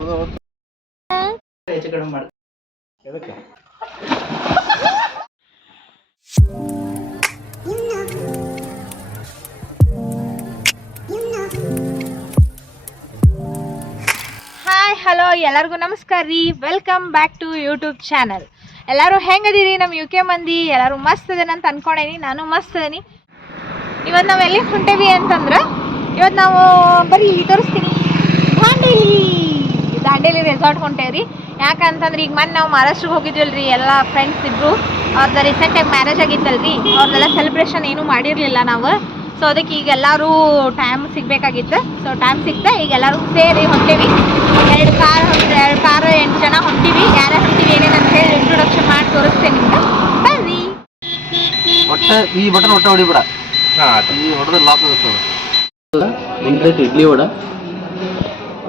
Hi hello ಎಲ್ಲರಿಗೂ ನಮಸ್ಕಾರ ರೀ. Welcome back to YouTube channel ಎಲ್ಲರೂ ಹೆಂಗದೀರಿ? ನಮ್ಮ ಯು ಕೆ ಮಂದಿ, ಎಲ್ಲರೂ ಮಸ್ತ್ ಅದೇನ ಅಂತ ಅನ್ಕೊಂಡೇನಿ. ನಾನು ಮಸ್ತ್ ಅದೇನಿ. ಇವತ್ತು ನಾವು ಎಲ್ಲಿ ಹೊಂಟೇವಿ ಅಂತಂದ್ರೆ ಇವತ್ತು ನಾವು ಬರೀ ಇಲ್ಲಿ ತೋರಿಸ್ತೀನಿ. ದಾಂಡೇಲಿ ದಾಂಡೇಲಿ ರೆಸಾರ್ಟ್ ಹೊಂಟೇವ್ರಿ. ಯಾಕಂತಂದ್ರೆ ಈಗ ಮೊನ್ನೆ ನಾವು ಮಹಾರಾಷ್ಟ್ರಕ್ಕೆ ಹೋಗಿದ್ವಲ್ರಿ ಎಲ್ಲ ಫ್ರೆಂಡ್ಸ್ ಇದ್ರು ಅವ್ರದ್ದು ರೀಸೆಂಟಾಗಿ ಮ್ಯಾರೇಜ್ ಆಗಿತ್ತಲ್ರಿ. ಅವ್ರದ್ದೆಲ್ಲ ಸೆಲೆಬ್ರೇಷನ್ ಏನೂ ಮಾಡಿರಲಿಲ್ಲ ನಾವು. ಸೊ ಅದಕ್ಕೆ ಈಗ ಎಲ್ಲರೂ ಟೈಮ್ ಸಿಗಬೇಕಾಗಿತ್ತು. ಸೊ ಟೈಮ್ ಸಿಗ್ತಾ ಈಗ ಎಲ್ಲರೂ ಸೇರಿ ಹೊಂಟೇವಿ. ಎರಡು ಕಾರ್ ಹೊಂಟ ಎರಡು ಕಾರ್ ಎಂಟು ಜನ ಹೊಂಟೀವಿ. ಯಾರು ಹೊಂಟೀವಿ ಏನೇನು ಅಂತ ಹೇಳಿ ಇಂಟ್ರೊಡಕ್ಷನ್ ಮಾಡಿ ತೋರಿಸ್ತೇನೆ ನಿಮ್ಗೆ. ಬನ್ನಿ. ಒಟ್ಟ ಈ ಬಟನ್ ಒಟ್ಟ ಹೊಡಿಬೇಡ. ಹಾಂ ಈ ಹೊಡೆದ್ರೆ ಇಡ್ಲಿ ವಡ.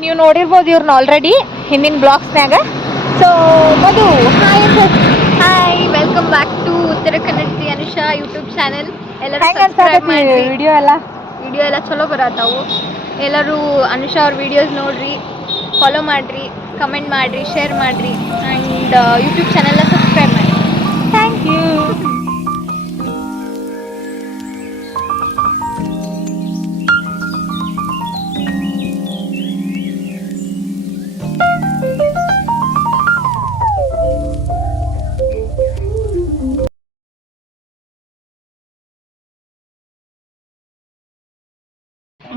ನೀವು ನೋಡಿರ್ಬೋದು ಇವ್ರನ್ನ ಆಲ್ರೆಡಿ ಹಿಂದಿನ ಬ್ಲಾಗ್ಸ್ನಾಗ so Madhu hi hi welcome back to Uttara Kannadathi Anusha YouTube channel ಎಲ್ಲರೂ ಸಬ್ಸ್ಕ್ರೈಬ್ ಮಾಡಿ ವಿಡಿಯೋ ಎಲ್ಲ? ವಿಡಿಯೋ ಎಲ್ಲ ಚಲೋ ಬರತ್ತಾವು. ಎಲ್ಲರೂ ಅನುಷಾ ಅವ್ರ ವಿಡಿಯೋಸ್ ನೋಡ್ರಿ ಫಾಲೋ ಮಾಡಿರಿ ಕಮೆಂಟ್ ಮಾಡಿರಿ ಶೇರ್ ಮಾಡಿರಿ ಆ್ಯಂಡ್ ಯೂಟ್ಯೂಬ್ ಚಾನೆಲ್ನ ಸಬ್ಸ್ಕ್ರೈಬ್ ಮಾಡಿ ಥ್ಯಾಂಕ್ ಯು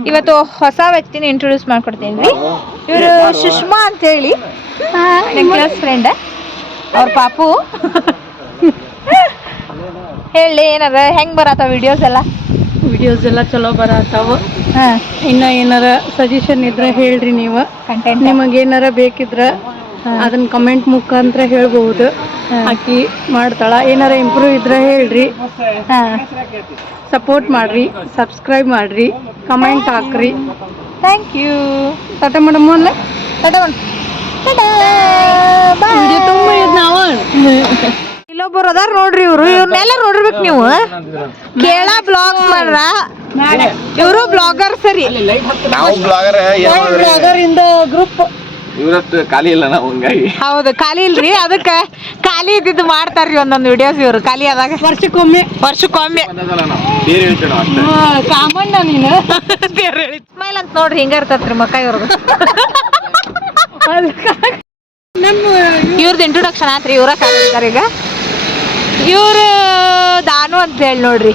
ಇವತ್ತು ಹೊಸ ವ್ಯಕ್ತಿನ ಇಂಟ್ರೊಡ್ಯೂಸ್ ಮಾಡ್ಕೊಡ್ತೀನಿ ರೀ ಇವರು ಸುಷ್ಮಾ ಅಂತ ಹೇಳಿ ನನ್ನ ಕ್ಲಾಸ್ ಫ್ರೆಂಡ್ ಅವ್ರ ಪಾಪು. ಹೇಳಿ ಏನಾರ ಹೆಂಗ್ ಬರತ್ತ ವಿಡಿಯೋಸ್ ಎಲ್ಲ? ವಿಡಿಯೋಸ್ ಎಲ್ಲ ಚಲೋ ಬರತ್ತಾವ. ಹಾಂ. ಇನ್ನ ಏನಾರ ಸಜೆಷನ್ ಇದ್ರೆ ಹೇಳ್ರಿ ನೀವು. ಕಂಟೆಂಟ್ ನಿಮಗೆ ಏನಾರ ಬೇಕಿದ್ರ ಅದನ್ನ ಕಮೆಂಟ್ ಮುಖಾಂತರ ಹೇಳ್ಬಹುದು. ಆಕಿ ಮಾಡ್ತಾಳ. ಏನಾರ ಇಂಪ್ರೂವ್ ಇದ್ರೆ ಹೇಳ್ರಿ. ಹಾಂ. ಸಪೋರ್ಟ್ ಮಾಡ್ರಿ ಸಬ್ಸ್ಕ್ರೈಬ್ ಮಾಡ್ರಿ ಕಮೆಂಟ್ ಹಾಕ್ರಿ. ಥ್ಯಾಂಕ್ ಯು ಟಾಟಾ ಮೇಡಮ್ ಅಲ್ಲ ವಿಡಿಯೋ ತುಂಬ ಇದ್ ನಾವ. ಇಲ್ಲೊಬ್ಬರು ಅದಾರ ನೋಡ್ರಿ ಇವ್ರು. ಇವ್ರನ್ನೆಲ್ಲ ನೋಡಿರ್ಬೇಕು ನೀವು. ಕೇಳ ಬ್ಲಾಗ್ ಮಾಡ್ರ. ಇವರು ಬ್ಲಾಗರ್ ಸರಿ. ನಾವು ಬ್ಲಾಗರ್ ಬ್ಲಾಗರ್ ಇಂದ ಗ್ರೂಪ್ ಇವರಷ್ಟು ಖಾಲಿ ಇಲ್ಲ ನಾವು ಹಂಗಾಗಿ. ಹೌದು ಖಾಲಿ ಇಲ್ರಿ ಅದಕ್ಕೆ ಖಾಲಿ ಇದ್ದಿದ್ದು ಮಾಡ್ತಾರ್ರಿ ಒಂದೊಂದು ವಿಡಿಯೋಸ್ ಇವರು ಖಾಲಿ ಆದಾಗ. ವರ್ಷಕ್ಕೊಮ್ಮೆ. ವರ್ಷಕ್ಕೊಮ್ಮೆ. ಬೇರೆ ಅಷ್ಟೇ. ಕಾಮಣ್ಣ ನೀನು. ಸ್ಮೈಲ್ ಅಂತ ನೋಡ್ರಿ ಹಿಂಗ ಇರ್ತತ್ರಿ ಮಕ್ಕ ಇವ್ರದ್ದು ನಮ್ಮ ಇವ್ರದ್ದು ಇಂಟ್ರೊಡಕ್ಷನ್ ಆತ್ರಿ ಇವರ ಕಾಲಿದ್ದಾರೆ ಈಗ. ಇವರು ದಾನು ಅಂತ ಹೇಳಿ ನೋಡ್ರಿ.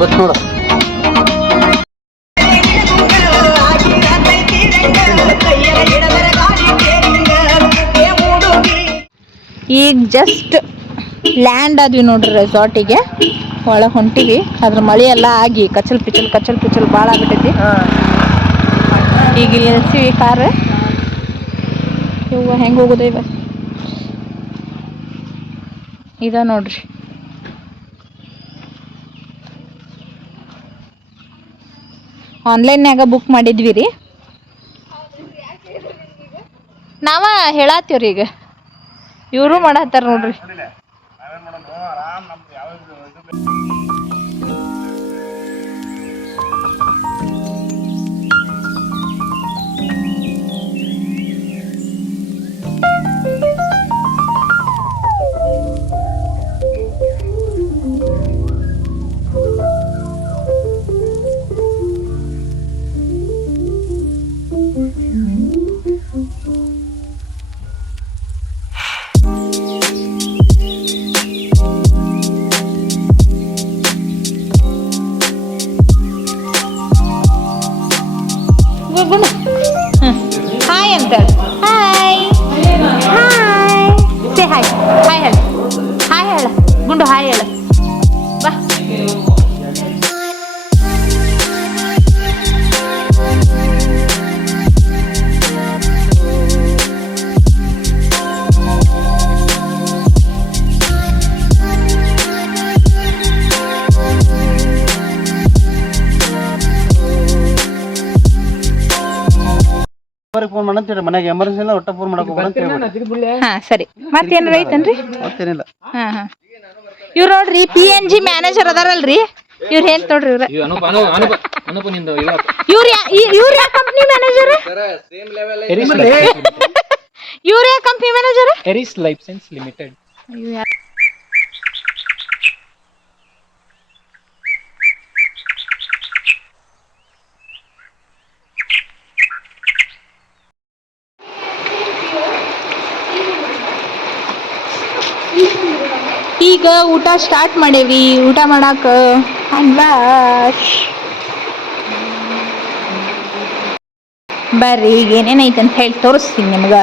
ಬಿಟ್ಟು ನೋಡು. ಈಗ ಜಸ್ಟ್ ಲ್ಯಾಂಡ್ ಆದ್ವಿ ನೋಡ್ರಿ ರೆಸಾರ್ಟಿಗೆ ಒಳಗೆ ಹೊಂಟಿವಿ. ಅದ್ರ ಮಳೆ ಎಲ್ಲ ಆಗಿ ಕಚಲ್ ಪಿಚಲ್ ಕಚಲ್ ಪಿಚಲ್ ಭಾಳ ಆಗ್ಬಿಟ್ಟೈತಿ ಈಗ ಇಲ್ಲಿ ನಿಲ್ಸಿವಿ ಕಾರ್ ಇವ ಹೆಂಗೆ ಹೋಗೋದು ಇವ? ಇದ ನೋಡ್ರಿ. ಆನ್ಲೈನ್ಯಾಗ ಬುಕ್ ಮಾಡಿದ್ವಿ ರೀ. ನಾವ ಹೇಳತ್ತೀವ್ರಿ ಈಗ. ಇವರು ಮಾಡತ್ತಾರ ನೋಡ್ರಿ. ಹಾಯ್ ಅಂತ hi hi say hi hi ಹೇಳ ಹಾಯ್ ಹೇಳ ಗುಂಡು ಹಾಯ್ ಹೇಳ ಫೋನ್ ಮಾಡಂತೀರಿ? ಮನೆಗೆ ಎಮರ್ಜೆನ್ಸಿ ಇಲ್ಲ ಒಟ್ಟ ಫೋನ್ ಮಾಡಕ್ ಹೋಗ್ಬೇಡ ಹಾ ಸರಿ. ಮತ್ತೇನಾರ ಐತನ್ರಿ ಮತ್ತೇನಿಲ್ಲ. ಹಾ ಹಾ. ಇವ್ರು ನೋಡ್ರಿ ಪಿ ಎನ್ ಜಿ ಮ್ಯಾನೇಜರ್ ಅದಾರಲ್ರಿ. ಇವ್ರು ಏನ್ ನೋಡ್ರಿ ಇವ್ರ? ಅನುಪ ಅನು ಅನುಪ ಅನುಪ ನಿಂದು ಇವ ಇವ್ರ ಇವ್ರ ಯಾವ ಕಂಪ್ನಿ ಮ್ಯಾನೇಜರ್ ಎರಿಸ್ ಇವ್ರ ಯಾವ company manager Eris life science limited ಈಗ ಊಟ ಸ್ಟಾರ್ಟ್ ಮಾಡೇವಿ. ಊಟ ಮಾಡಾಕ ಅನ್ವಾಶ್. ಬರ್ರಿ ಈಗ ಏನೇನೈತೆ ಅಂತ ಹೇಳಿ ತೋರಿಸ್ತೀನಿ ನಿಮ್ಗೆ.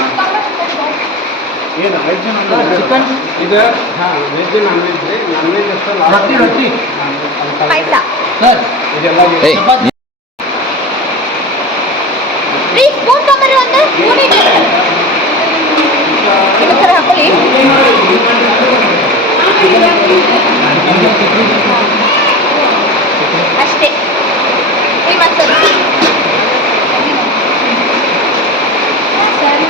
ಆಗಿ ಚೋಳಿಕಾಯಿ ಪಲ್ಯ ಏಯ್ ಚೋಳಿಕಾಯಿ ಪಲ್ಯ ಅದು ಆಯ್ತಾ ರೀ ಸ್ಪೂನ್ ತೊಂಬರ್ರಿ ಒಂದು ಸ್ಪೂನ್ ಇದೆ ಇದು ಸರ ಹಾಕೊಳ್ಳಿ ಅಷ್ಟೇ ರೀ ಮತ್ತೆ ಸರಿ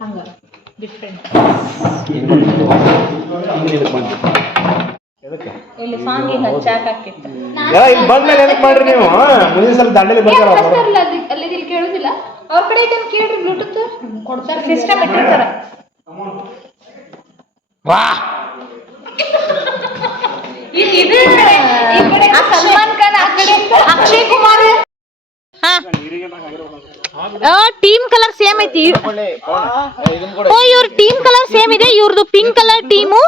ಹಂಗ ಡಿಫ್ರೆಂಟ್ ಇಲ್ಲಿ ಹಾಕಿತ್ತು ಇಲ್ಲಿ ಬಂದ್ಮೇಲೆ ಏನಕ್ಕೆ ಮಾಡ್ರಿ ನೀವು? ಮುಂದಿನ ಸಲ ದಂಡಲಿ ಅಲ್ಲಿ ಇಲ್ಲಿ ಕೇಳುದಿಲ್ಲ. ಅವ್ರ ಕಡೆ ಐತೆ ಕೇಳ್ರಿ ಬ್ಲೂಟೂತ್ ಕೊಡ್ತಾರ ಸಿಸ್ಟಮ್ ಇಟ್ಟಿರ್ತಾರ. ಆ Salman Khan Akshay Kumar. Team colour same ಐತಿ. ಓ ಇವ್ರ ಟೀಮ್ ಕಲರ್ ಸೇಮ್ ಇದೆ. ಇವ್ರದ್ದು ಪಿಂಕ್ ಕಲರ್ ಟೀಮು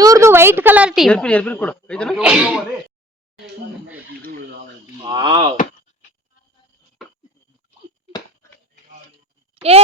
ಇವ್ರದ್ದು ವೈಟ್ ಕಲರ್ ಟೀಮ್? ಏ.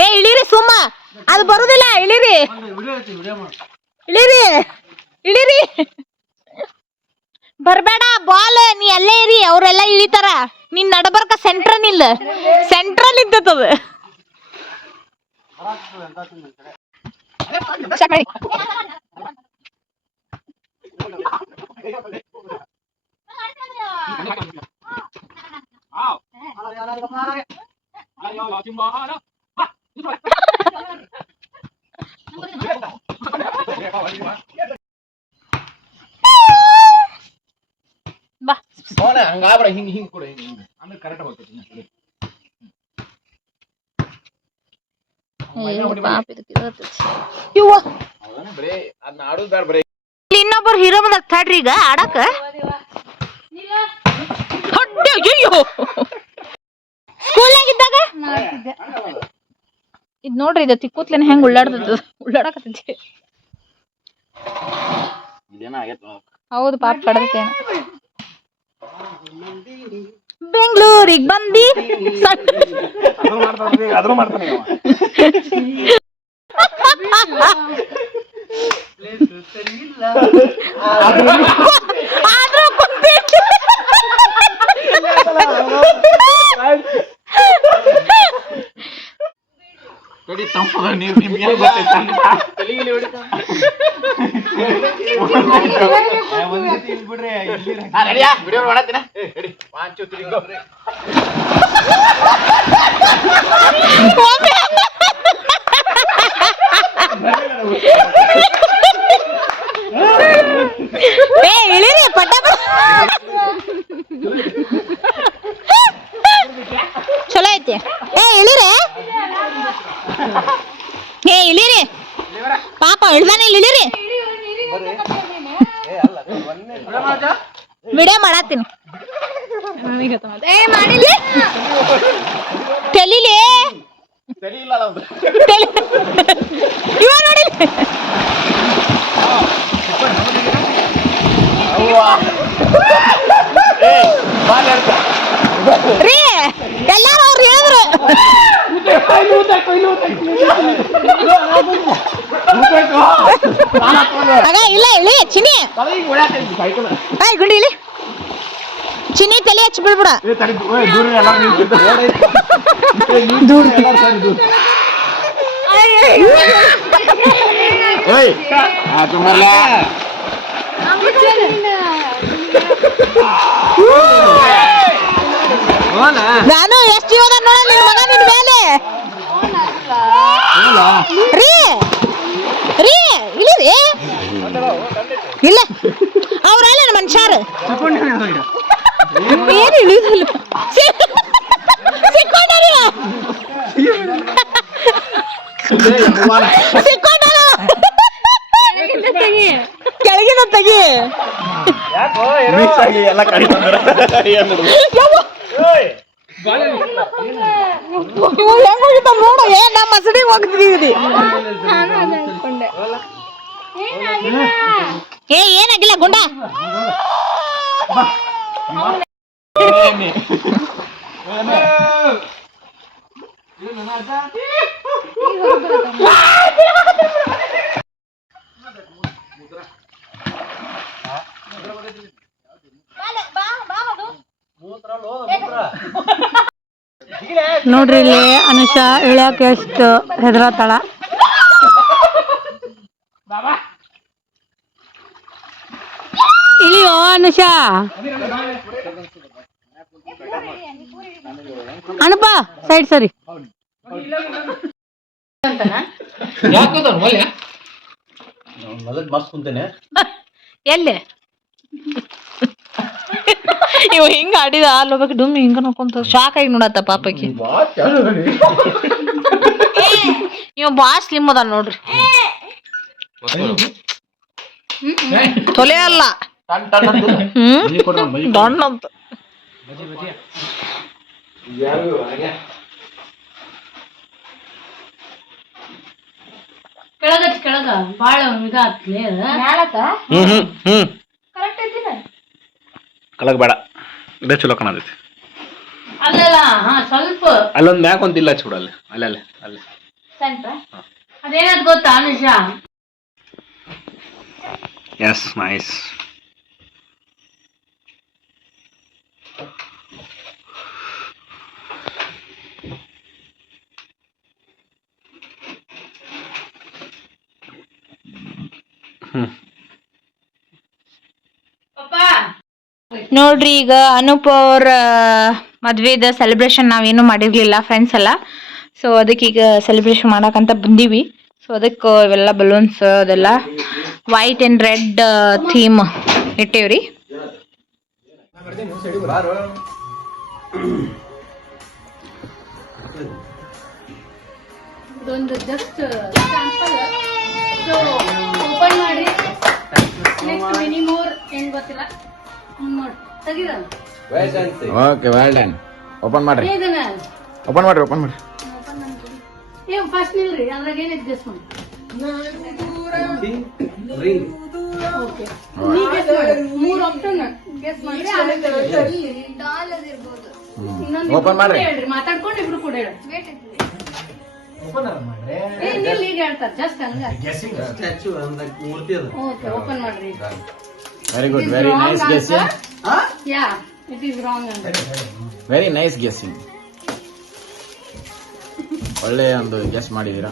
ಏ, ಇಳಿರಿ ಸುಮ್ಮ. ಅದು ಬರುದಿಲ್ಲ, ಇಳಿರಿ. ಇಳಿರಿ ಇಳಿರಿ. ಬರ್ಬೇಡ, ಬಾಲ್, ನೀ ಅಲ್ಲೇ ಇರಿ, ಅವರೆಲ್ಲ ಇಳಿತಾರ. ನೀನ್ ನಡಬರ್ಕ ಸೆಂಟ್ರ ನಿಲ್ಲ ಸೆಂಟ್ರಲ್ ಇದ್ದದ ಬಾ ಹಂಗಾಗ್ಬಿಡ ಹಿಂಗ್ ಹಿಂಗ್ ಕೊಡು ಹಿಂಗ್ ಹಿಂಗ್ ಆಮೇಲೆ ಕರೆಕ್ಟ್ ಹೋಗ್ತೈತಿ ಇವ್ವ ಬರೀ ಅದನ್ನ ಆಡೋದು ಬೇಡ ಬರೀ ಇಲ್ಲಿ ಇನ್ನೊಬ್ಬರು ಹೀರೋ ಬಂದ ತಡ್ರಿ ಈಗ ಆಡಕ ಅಯ್ಯಯ್ಯೋ. ಸ್ಕೂಲ್ನಾಗ ಇದ್ದಾಗ ಇದು ನೋಡ್ರಿ ಇದು ತಿಕ್ಕೂತ್ಲೇನೆ ಹೆಂಗ್ ಉಳ್ಳಾಡ್ತದ ಉಳ್ಳಾಡಕತ್ತೈತಿ. ಹೌದು ಪಾಪ ಕಡದೈತೇನ ಬೆಂಗಳೂರಿಗೆ ಬಂದಿ? ಅದನ್ನು ಕಡಿ ತಂಪದ ನೀವು ನಿಮ್ಗೆ ಗೊತ್ತೈತೆ ಅಂತ ಹಾ, ರೆಡಿಯಾ? ವಿಡಿಯೋ ಮಾಡತ್ತೀನ? ಏ, ready. One, two, three, go. ಏ ಇಳಿರಿ ಪಟ ಪಟ. ಚಲೋ ಐತಿ ಏ ಇಳಿರಿ. ಏ ಇಳಿರಿ. ಪಾಪ ಇಳ್ದಾನೆ ಇಲ್ಲಿ ಇಳಿರಿ. ವಿಡಿಯೋ ಮಾಡತ್ತೀನಿ ಏ ಮಾಡಿಲ್ಲ ತೆಲಿಲಿ ಸರಿ ಇಲ್ಲ ಅಲ್ಲ ಅವ್ನ್ದು. ತೆಲಿ ಇವ ನೋಡಿಲ್ಲ ಏ, ಬಾಲ್ ಎಳ್ತ. ರೀ ಎಲ್ಲಾರು ಅವ್ರು ಹೇಳಿದ್ರು ಆಗ ಇಲ್ಲ ಇಳಿ ಚಿನಿ. ಆಯ್ ಗುಂಡಿ ಇಳಿ ಚಿನಿ ತಲೆ ಹಚ್ಚಿ ಬಿಡ್ಬಿಡ ನೀನ್ ಎಷ್ಟು ಜೀವನ ನೋಡ ನಿನ್ ಮಗ ನಿನ್ ಮೇಲೆ. ರೀ ರೀ ಇಳಿರಿ ಇಲ್ಲ ಅವ್ರಲ್ಲ ಮನುಷ್ಯರು ಏನು ಇಳಿದಲ್ಲ ಸಿಕ್ಕೊಂಡಾರ ಸಿಕ್ಕೊಂಡಾರ ಕೆಳಗಿನ ತೆಗಿ ಮಿಕ್ಸ್ ಆಗಿ ಎಲ್ಲ ಕೈ ತಂದ್ರ. ಏನ್ ಮಾಡುದು? ಯವ್ವ, ಓಯ್. ಇವ ಹೆಂಗ್ ಹೋಗಿದ್ದಾನ ನೋಡು ಏ ನಮ್ಮ ಮಸಡಿ ಹೋಗ್ತಿದೀವಿ ಏ ಏನಾಗಿಲ್ಲ ಗುಂಡ. ಏನಿ? ನೋಡ್ರಿ ಇಲ್ಲಿ ಅನುಷಾ ಇಳ್ಯಾಕ ಎಷ್ಟು ಹೆದರತಾಳ. ಇಳಿಯೋ ಅನುಷಾ? ಅಣಪ ಸೈಡ್ ಸರಿ. ಎಲ್ಲಿ? ಇವ ಹಿಂಗ ಆಡಿದ ಅಲ್ಲಿ ಹೋಗ್ಬೇಕು ಡುಮ್ಮಿ ಹಿಂಗ ನೋಡ್ಕೊಂತ ಶಾಕ್ ಆಗಿ ನೋಡತ್ತ ಪಾಪಕ್ಕೆ ಇವ ಬಾ ಸ್ಲಿಮ್ ಅದ ನೋಡ್ರಿ. ತೊಲೆ ಅಲ್ಲ. ಟನ್ ಟನ್ ಅಂತ. ಹ್ಮ್ ದೊಣ್ಣ ಅಂತ ಕೆಳಗ ಕೆಳಗ ಬಾಳ ಇದಾತ್ಲಿ ಹ್ಮ್ ಹ್ಮ್ ಹ್ಮ್. ಕೆಳಗ ಬೇಡ. ಇದೇ ಚಲೋ ಕಾಣತೈತಿ. ಅಲ್ಲಲ್ಲ ಹಾ ಸ್ವಲ್ಪ. ಅಲ್ಲೊಂದ್ ಮ್ಯಾಕ್ ಒಂದ್ ಇಲ್ಲ ಹಚ್ಬಿಡು ಅಲ್ಲಿ ಅಲ್ಲೇ ಅಲ್ಲೇ. ಅಲ್ಲೇ ಅದೇನದ್ ಗೊತ್ತಾ ಅನುಷಾ? ಎಸ್ ನೈಸ್ ನೋಡ್ರಿ, ಈಗ ಅನೂಪ್ ಅವ್ರ ಮದ್ವೆದ ಸೆಲೆಬ್ರೇಷನ್ ನಾವೇನು ಮಾಡಿರ್ಲಿಲ್ಲ ಫ್ರೆಂಡ್ಸ್ ಎಲ್ಲ. ಸೊ ಅದಕ್ಕೆ ಈಗ ಸೆಲೆಬ್ರೇಷನ್ ಮಾಡಕಂತ ಬಂದೀವಿ. ಸೊ ಅದಕ್ಕೆ ಇವೆಲ್ಲ ಬಲೂನ್ಸ್ ಅದೆಲ್ಲ ವೈಟ್ ಅಂಡ್ ರೆಡ್ ಥೀಮ್ ಇಟ್ಟೇವ್ರಿ. ಓಪನ್ ಮಾಡಿ ನೆಕ್ಸ್ಟ್ ಮಿನಿ ಮೋರ್ ಏನ್ ಗೊತ್ತಿಲ್ಲ. ನೋಡಿ ಓಕೆ ವೆಲ್ ಡನ್ ಓಪನ್ ಮಾಡ್ರಿ. ಓಪನ್ ಮಾಡ್ರಿ ಓಪನ್ ಮಾಡ್ರಿ. ಏ ಫಸ್ಟ್ ಅದ್ರಾಗ ಗೆಸ್ ಮಾಡಿ? ಮೂರ್ ಆಪ್ಷನ್ ಗೆಸ್ ಮಾಡಿ ಓಪನ್ ಮಾಡ್ರಿ. ಹೇಳ್ರಿ. ಮಾತಾಡ್ಕೊಂಡು ಇಬ್ರು ಕೂಡ ಹೇಳಿ ಏ ನಿಲ್ ಈಗ ಹೇಳ್ತಾರೆ. ಜಸ್ಟ್ ಹಂಗ. ಮೂರ್ತಿ ಅದ. ಓಕೆ ಓಪನ್ ಮಾಡ್ರಿ. Very good very nice guessing ಅಂತ ವೆರಿ ನೈಸ್ ಗೆಸ್ಸಿಂಗ್ ಒಳ್ಳೆಯ ಒಂದು ಗೆಸ್ ಮಾಡಿದ್ದೀರಾ?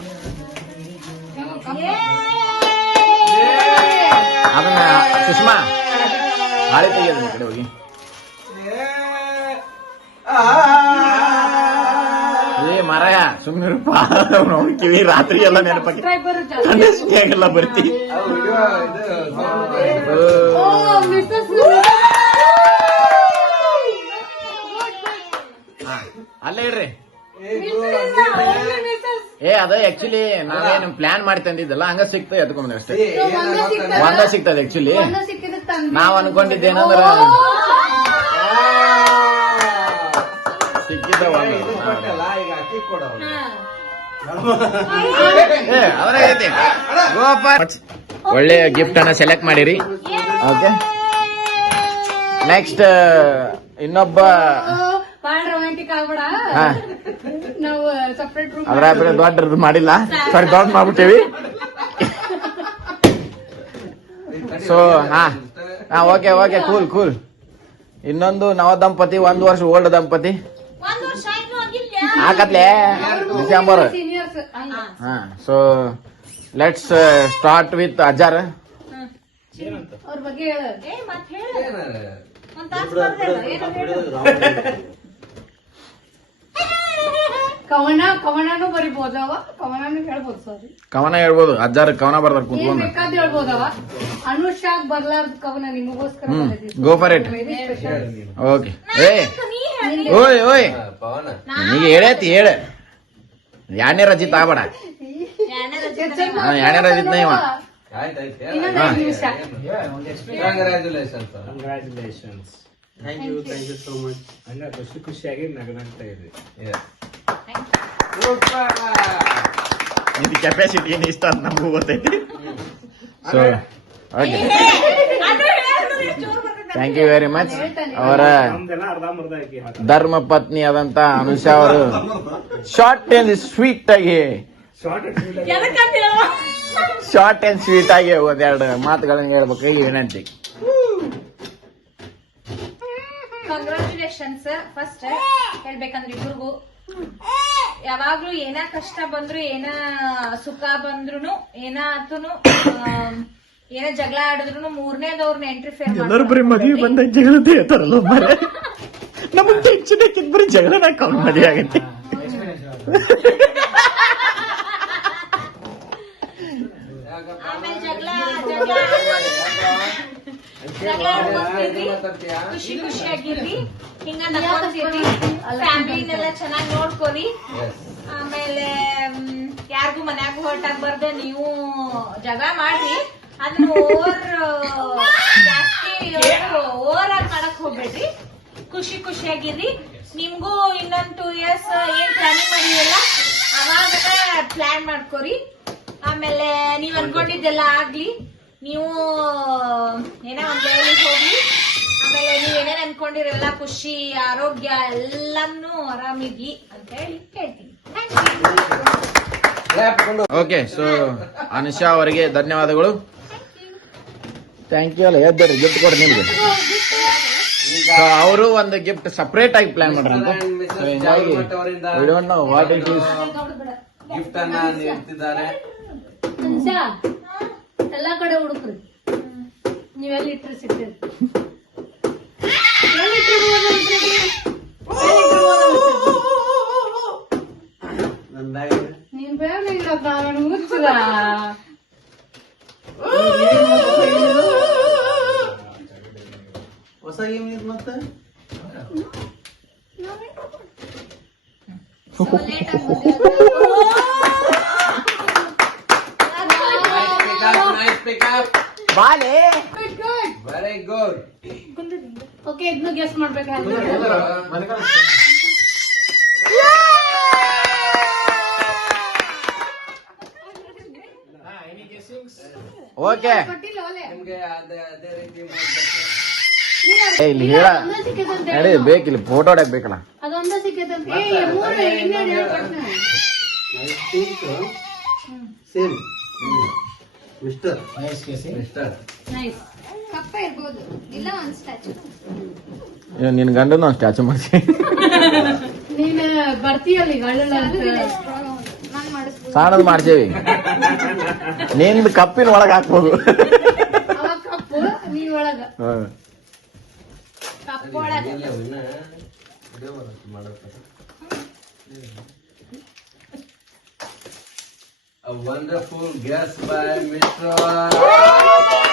ಅದನ್ನ ಸುಷ್ಮಾ ಹಾಳೆ ತೆಗಿಯೋದು ಈ ಕಡೆ ಹೋಗಿ. ಏ ಮರಯ ಸುಮ್ಮನೆ ಅವ್ನು ಕಿವಿ ರಾತ್ರಿ ಎಲ್ಲ ನೆನಪಾಗಿ ಆಗಲ್ಲ ಬರ್ತಿ ಅಲ್ಲೇ ಇಡ್ರಿ ಏ ಅದ ಆಕ್ಚುಲಿ ನಾವೇನು ಪ್ಲಾನ್ ಮಾಡಿ ತಂದಿದ್ದಲ್ಲ ಹಂಗ ಸಿಕ್ತ ಎತ್ಕೊಂಡ್ ಅಷ್ಟೇ ಒಂದ ಸಿಗ್ತದೆ ಆಕ್ಚುಲಿ ಸಿಕ್ಕಿದ ತಂದೆ ನಾವ್ ಅನ್ಕೊಂಡಿದ್ದೇನಂದ್ರ ಸಿಕ್ಕಿದ್ದ ಒಂದು ಈಗ ಅಕ್ಕಿ ಕೊಡವ ಏ ಅವರ ಐತಿ ಗೋಪ ಒಳ್ಳೆ ಗಿಫ್ಟ್ ಅನ್ನ ಸೆಲೆಕ್ಟ್ ಮಾಡಿರಿ. ಓಕೆ ನೆಕ್ಸ್ಟ್ ಇನ್ನೊಬ್ಬ ದೊಡ್ಡ ರೊಮ್ಯಾಂಟಿಕ್ ನಾವು ಸಪ್ರೇಟ್ ರೂಮ್ ಅದ್ರ ಬೇರೆ ದೊಡ್ಡದು ಮಾಡಿಲ್ಲ. ಸಾರಿ ದೊಡ್ಡ ಮಾಡ್ಬಿಟ್ಟೇವಿ. ಸೊ ಹಾ. ಹಾ ಓಕೆ ಓಕೆ ಕೂಲ್ ಕೂಲ್ ಇನ್ನೊಂದು ನವ ದಂಪತಿ ಒಂದು ವರ್ಷ ಓಲ್ಡ್ ದಂಪತಿ ಒಂದ್ ವರ್ಷ ಆಯ್ತು ಆಗಿಲ್ಲ ಹಾಕತ್ಲೆ ಡಿಸೆಂಬರ್. ಸೀನಿಯರ್ಸ್ ಹಾ so let's start with Azhar ಅವ್ರ ಬಗ್ಗೆ ಹೇಳ. ಏ ಮತ್ ಹೇಳ. ಒಂದ್ ತಾಸ್ ಬರ್ದೇನ ಏನು ಹೇಳು ಕವನ ಕವನನು ಬರಿಬೋದವ ಕವನನು ಹೇಳ್ಬೋದು ಸಾರಿ ಕವನ ಹೇಳ್ಬೋದು. ಅಜ್ಜಾರ್ ಕವನ ಬರ್ದಾರ ಕುತ್ಕೊಂಡು. ಬೇಕಾದ್ ಹೇಳ್ಬೋದವ ಅನುಷಾಗ್ ಬರ್ಲಾರ್ದ ಕವನ ನಿಮಗೋಸ್ಕರ ಗೋಪರೇಟ್ ಗೋ ಫಾರ್ ಇಟ್ ಓಕೆ ಏ ಓಯ್ ಓಯ್. ಪವನ. ನೀಗ ಹೇಳೈತಿ ಹೇಳ. ಯಾಣೆ ರಜಿತ್ ಆಗ್ಬೇಡ. ಯಾಣೆ ರಜಿತ್ ನೈವ congratulations thank you thank you so much ಅಲ್ಲ ಖುಷಿ ಖುಷಿಯಾಗಿ ನಗನಾಗ್ತಾ ಇರಿ ನಿನ್ ಕೆಪಾಸಿಟಿ ಏನು ಇಷ್ಟ ಅಂತ ನಮಗೂ ಗೊತ್ತೈತಿ. So okay thank you very much ಅವರ ಧರ್ಮ ಪತ್ನಿ ಆದಂತ ಅನುಷಾ ಅವರು. ಶಾರ್ಟ್ ಅಂಡ್ ಸ್ವೀಟ್ ಆಗಿ. ಶಾರ್ಟ್ ಶಾರ್ಟ್ ಅಂಡ್ ಸ್ವೀಟ್ ಆಗಿ ಒಂದೆರಡು ಮಾತುಗಳನ್ನ ಹೇಳ್ಬೇಕು ಈ ವಿನಂತಿ. ಕಂಗ್ರಾಚುಲೇಷನ್ಸ್ ಫಸ್ಟ್ ಹೇಳ್ಬೇಕಂದ್ರೆ ಇಬ್ರಿಗೂ. ಯಾವಾಗ್ಲೂ ಏನ ಕಷ್ಟ ಬಂದ್ರು ಏನ ಸುಖ ಬಂದ್ರು ಏನ ಆತನು ಏನ ಜಗಳ ಆಡಿದ್ರು ಮೂರನೇದವ್ರನ್ನ ಎಂಟ್ರಿಫೇರ್ ಎಲ್ಲರೂ ಬರೀ ಮದುವೆ ಬಂದಾಗ ಜಗಳದ ಹೇಳ್ತಾರಲ್ಲ ಮರ ನಮಗ್ ಟೆನ್ಷನ್ ಹಾಕಿದ್ ಬರೀ ಜಗಳನ ಕೌಂಟ್ ಮದುವೆ ಆಗತ್ತೆ. ಆಮೇಲೆ ಜಗಳ ಜಗಳ. ಜಗಳ ಖುಷಿ ಖುಷಿಯಾಗಿರ್ರಿ ಹಿಂಗ ನಕ್ಕೊಂತೀರಿ ಫ್ಯಾಮಿಲಿನೆಲ್ಲ ಚೆನ್ನಾಗಿ ನೋಡ್ಕೊರಿ. ಆಮೇಲೆ ಯಾರಿಗೂ ಮನ್ಯಾಗ ಬರ್ದೆ ನೀವು ಜಗಳ ಮಾಡ್ರಿ. ಜಾಸ್ತಿ ಹೋಗ್ಬೇಡ್ರಿ. ಖುಷಿ ಖುಷಿಯಾಗಿರಿ. ನಿಮ್ಗೂ ಇನ್ನೊಂದ್ ಟೂ ಇಯರ್ಸ್ ಏನ್ ಪ್ಲಾನಿಂಗ್ ಮಾಡಿರಲ್ಲ ಅವಾಗ ಪ್ಲಾನ್ ಮಾಡ್ಕೋರಿ. ಆಮೇಲೆ ನೀವ್ ಅನ್ಕೊಂಡಿದ್ದೆಲ್ಲ ಆಗ್ಲಿ. ನೀವು ಏನೋ ಒಂದ್ ಲೆವೆಲಿಗೆ ಹೋಗ್ಲಿ. ಆಮೇಲೆ ನೀವ್ ಏನೇನ್ ಅನ್ಕೊಂಡಿರಲ್ಲ, ಖುಷಿ, ಆರೋಗ್ಯ ಎಲ್ಲಾನು ಆರಾಮಿಗಿ ಅಂತ ಹೇಳಿ ಕೇಳ್ತೀನಿ. ಓಕೆ ಸೊ ಅನುಷಾ ಅವರಿಗೆ ಧನ್ಯವಾದಗಳು. ಥ್ಯಾಂಕ್ ಯು ಅಲ್ಲ ಎದ್ದರಿ ಗಿಫ್ಟ್ ಕೊಡಿ ನಿಮ್ಗೆ. ಅವರು ಒಂದು ಗಿಫ್ಟ್ ಸಪ್ರೇಟ್ ಆಗಿ ಪ್ಲಾನ್ ಮಾಡ್ರಂತ ಹಿಂಗಾಗಿ. ಗಿಫ್ಟ್ ಅನ್ನ ನೀಡ್ತಿದ್ದಾರೆ ಎಲ್ಲಾ ಕಡೆ ಹುಡುಕ್ರಿ. ನೀವೆಲ್ಲಿ ಇಟ್ಟರೆ ಸಿಗ್ತೀರಿ ನೀನ್ ಬೇರೆ ಇಲ್ಲ ಮುಚ್ಚಲ ಹೊಸ ಗೇಮ್ ಇದು ಮತ್ತೆ ನೈಸ್ ಪಿಕಪ್ ಬಾಲೆ ವೆರಿ ಗುಡ್ ಓಕೆ ಇದನ್ನು ಗೆಸ್ ಮಾಡ್ಬೇಕಾದ್ರೆ ಓಕೆ ಕೊಟ್ಟಿಲ್ಲ ಒಲೆ. ನಿಮ್ಗೆ ಅದೇ ಅದೇ ರೀತಿ ಮಾಡ್ಬೇಕು. ಏ ಇಲ್ಲಿ ಹೇಳ. ನಡಿ ಬೇಕಿಲ್ಲ ಫೋಟೋ ಹೊಡ್ಯಾಕ್ ಬೇಕಲ್ಲ ಸೇಮ್ ಮಿಸ್ಟರ್ ಮಿಸ್ಟರ್ ನಿನ್ ಗಂಡನ ಸ್ಟ್ಯಾಚು ಮಾಡ್ಸಿ ನೀನು ಬರ್ತೀಯಲ್ಲಿ ಸಾಣದ್ ಮಾಡ್ಸೇವಿ. ನಿಂದ್ ಕಪ್ಪಿನ ಒಳಗ್ ಹಾಕ್ಬೋದು. A wonderful guest by Mr.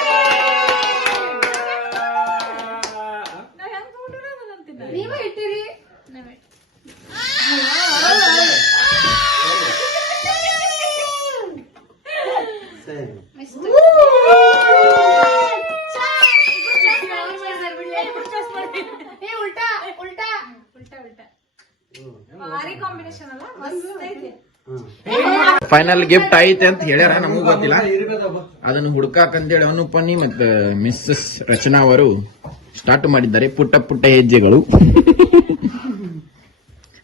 Final gift ಐತೆ ಅಂತ ಹೇಳ್ಯಾರ ನಮಗೂ ಗೊತ್ತಿಲ್ಲ. ಅದನ್ನು ಹುಡ್ಕಾಕಂತೇಳಿ ಅನುಪನಿ ಮತ್ತು ಮಿಸ್ಸಸ್ ರಚನಾ ಅವರು ಸ್ಟಾರ್ಟ್ ಮಾಡಿದ್ದಾರೆ ಪುಟ್ಟ ಪುಟ್ಟ ಹೆಜ್ಜೆಗಳು.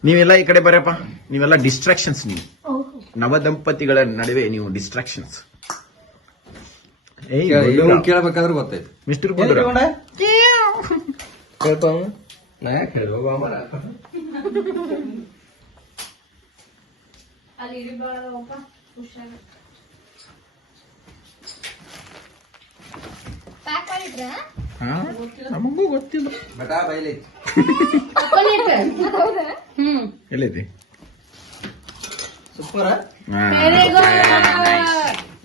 ನೀವೆಲ್ಲ ಈ ಕಡೆ ಬರಪ್ಪ ನೀವೆಲ್ಲ ಡಿಸ್ಟ್ರಾಕ್ಷನ್ಸ್ ನೀವು. ನವ ದಂಪತಿಗಳ ನಡುವೆ ನೀವು ಡಿಸ್ಟ್ರಾಕ್ಷನ್ಸ್ ಕೇಳಬೇಕಾದ್ರೆ ಗೊತ್ತಾಯ್ತು. ಗೊತ್ತೈತಿ ಮಿಸ್ಟರ್ ಕೇಳ್ತಾವ ನಾ ಯಾಕೆ ಹೇಳ್ಬೇಕು ಅಮರ ಅಲ್ಲಿ ಇರಿಬಾರ್ದಪ್ಪ ಹುಷಾರ. ಪ್ಯಾಕ್ ಮಾಡಿದ್ರ? ಹಾ? ನಮಗೂ ಗೊತ್ತಿಲ್ಲ. ಬಟಾ ಬೈಲಿ. ಅಪ್ಪನಿಟ್ಟು ಹ್ಮ್. ಎಲ್ಲೈತಿ super.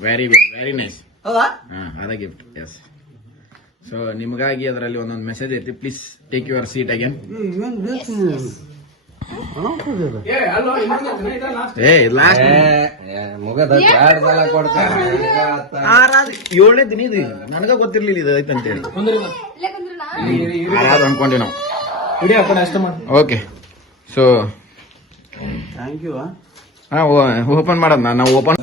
Very good very nice ಹೌದಾ? ಹಾ ಅದ ಗಿಫ್ಟ್ ಎಸ್ ಸೊ ನಿಮಗಾಗಿ ಅದರಲ್ಲಿ ಒಂದೊಂದು ಮೆಸೇಜ್ ಐತಿ. Please take your seat again ಏಳನೇ ದಿನ ಇದು ನನಗ ಗೊತ್ತಿರ್ಲಿಲ್ಲ ಇದು ಐತಂತ ಹೇಳಿ. ಆರಾಧ ಅನ್ಕೊಂಡಿ ನಾವು. ಓಕೆ. ಸೊ ಥ್ಯಾಂಕ್ ಯು ಹಾ ಓಪನ್ ಮಾಡೋದ್ ನಾವು ಓಪನ್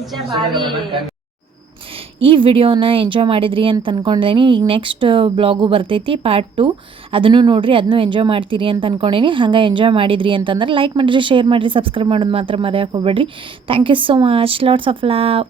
ಈ ವಿಡಿಯೋನ ಎಂಜಾಯ್ ಮಾಡಿದ್ರಿ ಅಂತ ಅನ್ಕೊಂಡಿದ್ದೀನಿ ಈಗ ನೆಕ್ಸ್ಟ್ ಬ್ಲಾಗು ಬರ್ತೈತಿ ಪಾರ್ಟ್ ಟು ಅದನ್ನು ನೋಡ್ರಿ ಅದನ್ನು ಎಂಜಾಯ್ ಮಾಡ್ತೀರಿ ಅಂತ ಅನ್ಕೊಂಡಿನಿ ಹಂಗೆ ಎಂಜಾಯ್ ಮಾಡಿದ್ರಿ ಅಂತಂದ್ರೆ ಲೈಕ್ ಮಾಡಿರಿ ಶೇರ್ ಮಾಡಿರಿ ಸಬ್ಸ್ಕ್ರೈಬ್ ಮಾಡೋದು ಮಾತ್ರ ಮರೆಯೋಕೆ ಹೋಗ್ಬೇಡ್ರಿ. Thank you so much lots of love